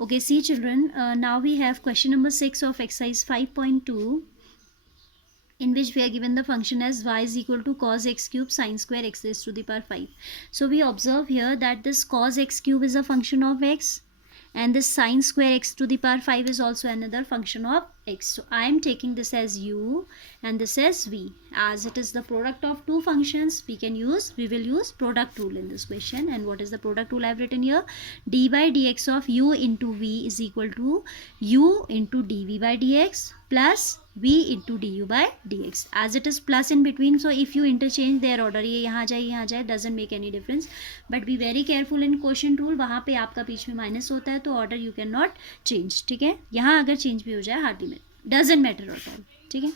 Okay, see children, now we have question number 6 of exercise 5.2, in which we are given the function as y is equal to cos x cube sin square x raised to the power 5. So we observe here that this cos x cube is a function of x, and this sin square x to the power 5 is also another function of x. So I am taking this as u and this as v. As it is the product of two functions, we will use product rule in this question. And what is the product rule I have written here? D by dx of u into v is equal to u into dv by dx plus v into du by dx. As it is plus in between, so if you interchange their order, ये यहाँ जाए doesn't make any difference, but be very careful in quotient rule. वहाँ पे आपका बीच में minus होता है तो order you can not change. ठीक है, यहाँ अगर चेंज भी हो जाए हार्डली में डजेंट मैटर एट ऑल. ठीक है,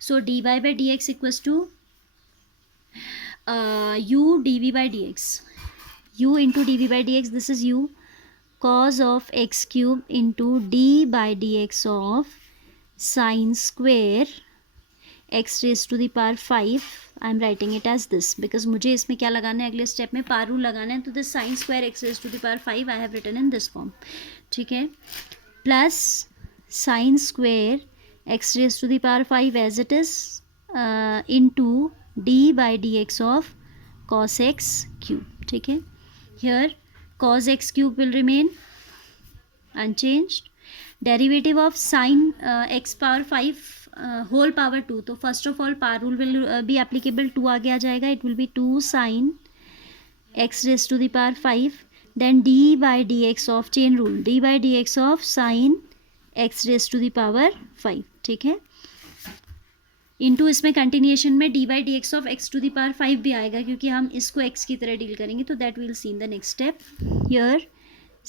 so d y by d x equals to u dv by dx, u into dv by dx, this is u cos of x cube into d by dx of sin square x raised to the power 5. I am writing it as this because मुझे इसमें क्या लगाना है, अगले step में power rule लगाना है. तो this sin square x raised to the power 5 I have written in this form. ठीक है, plus sin square x raised to the power 5 as it is into d by dx of cos x cube. ठीक है, here cos x cube will remain unchanged. Derivative of sin x power 5 whole power 2. तो first of all power rule will be applicable. 2 आगे आ जाएगा. It will be 2 sin x raised to the power 5. Then d by dx of chain rule, d by dx of sin x raised to the power 5. ठीक है, into इसमें continuation में d by dx of x to the power 5 भी आएगा क्योंकि हम इसको x की तरह डील करेंगे. तो that will see in the next step. Here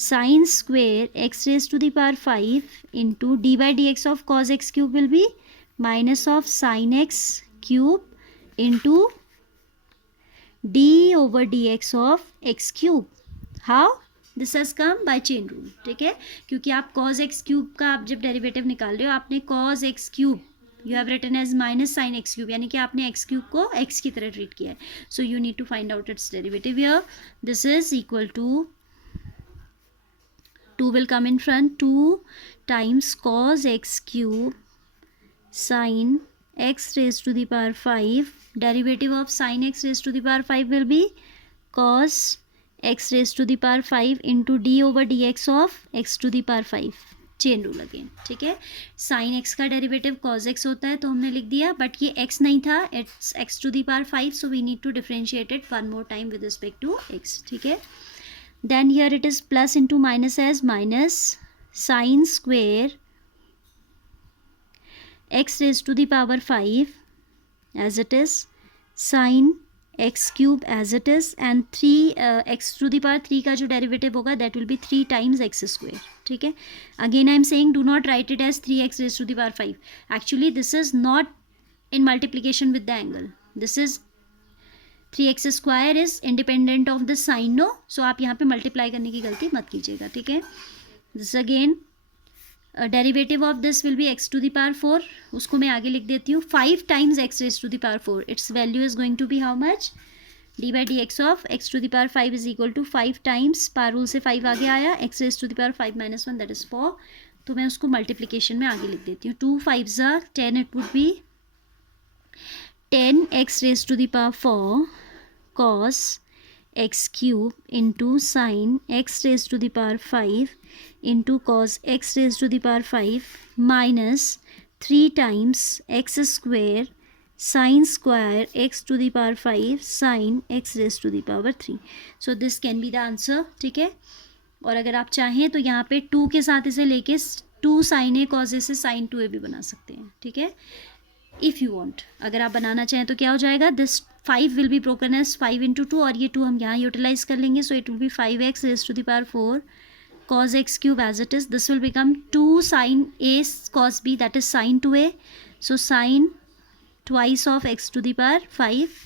sin square x raised to the power 5 into d by dx of cos x cube will be minus of sin x cube into d over dx of x cube. How? This has come by chain rule. ठीक है, क्योंकि आप cos x cube का आप जब derivative निकाल रहे हो, आपने cos x cube you have written as minus sin x cube, यानी कि आपने x cube को x की तरह ट्रीट किया है. So you need to find out its derivative here. This is equal to 2 will come in front, 2 times cos x cube sin x raised to the power 5. Derivative of sin x raised to the power 5 will be cos x raised to the power 5 into d over dx of x to the power 5. Chain rule again. ठीक है, sine x का derivative cos x होता है तो हमने लिख दिया, but ये x नहीं था, it's x to the power 5. So we need to differentiate it one more time with respect to x. ठीक है, then here it is plus into minus as minus sin square x raised to the power 5 as it is, sin x cube as it is, and 3 x to the power 3 का जो derivative होगा that will be 3 times x square. ठीक है, again I am saying do not write it as 3x raised to the power 5. Actually this is not in multiplication with the angle. This is 3x square is independent of the sine. No, so आप यहाँ पे multiply करने की गलती मत कीजिएगा. ठीक है, this again derivative of this will be x to the power 4. उसको मैं आगे लिख देती हूँ 5 times x raise to the power 4. Its value is going to be how much? d by dx of x to the power 5 is equal to 5 times, power rule से 5 आगे आया, x raise to the power 5 minus 1 that is 4. तो मैं उसको multiplication में आगे लिख देती हूँ. 2 5 10, it would be 10x raised to the power 4 cos x cube into sin x raised to the power 5 into cos x raised to the power 5 minus 3 times x square sin square x to the power 5 sin x raised to the power 3. So this can be the answer. ठीक है, और अगर आप चाहें तो यहाँ पे 2 के साथ इसे लेके 2 sin a cos a से sin 2a भी बना सकते हैं. ठीक है, इफ़ यू वॉन्ट, अगर आप बनाना चाहें तो क्या हो जाएगा, this 5 will be broken as 5 into 2 और ये 2 हम यहाँ यूटिलाइज कर लेंगे. So it will be 5x raise to the power 4 cos x cube as it is. This will become 2 sin a cos b, that is sin 2a. So sin twice of x to the power 5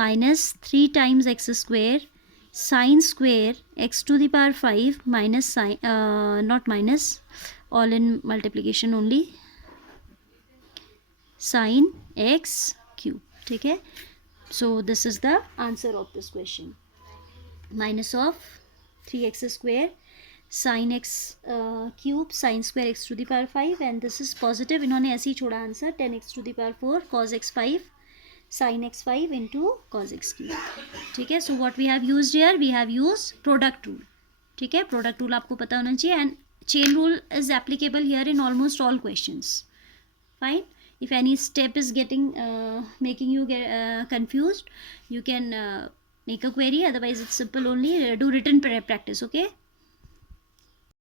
minus 3 times x square sin square x to the power 5 minus sin not minus, all in multiplication only, sin x cube. ठीक है, so this is the answer of this question. Minus of 3x square sine X cube sine square X to the power 5 and this is positive. इन्होंने ऐसे ही छोड़ा answer 10x to the power 4 cos X 5 sine X 5 into cos X cube. ठीक है. So what we have used here, we have use product rule. ठीक है. Product rule आपको पता होना चाहिए and chain rule is applicable here in almost all questions. Fine. If any step is getting making you get confused, you can make a query. Otherwise it's simple only. Do written practice. Okay.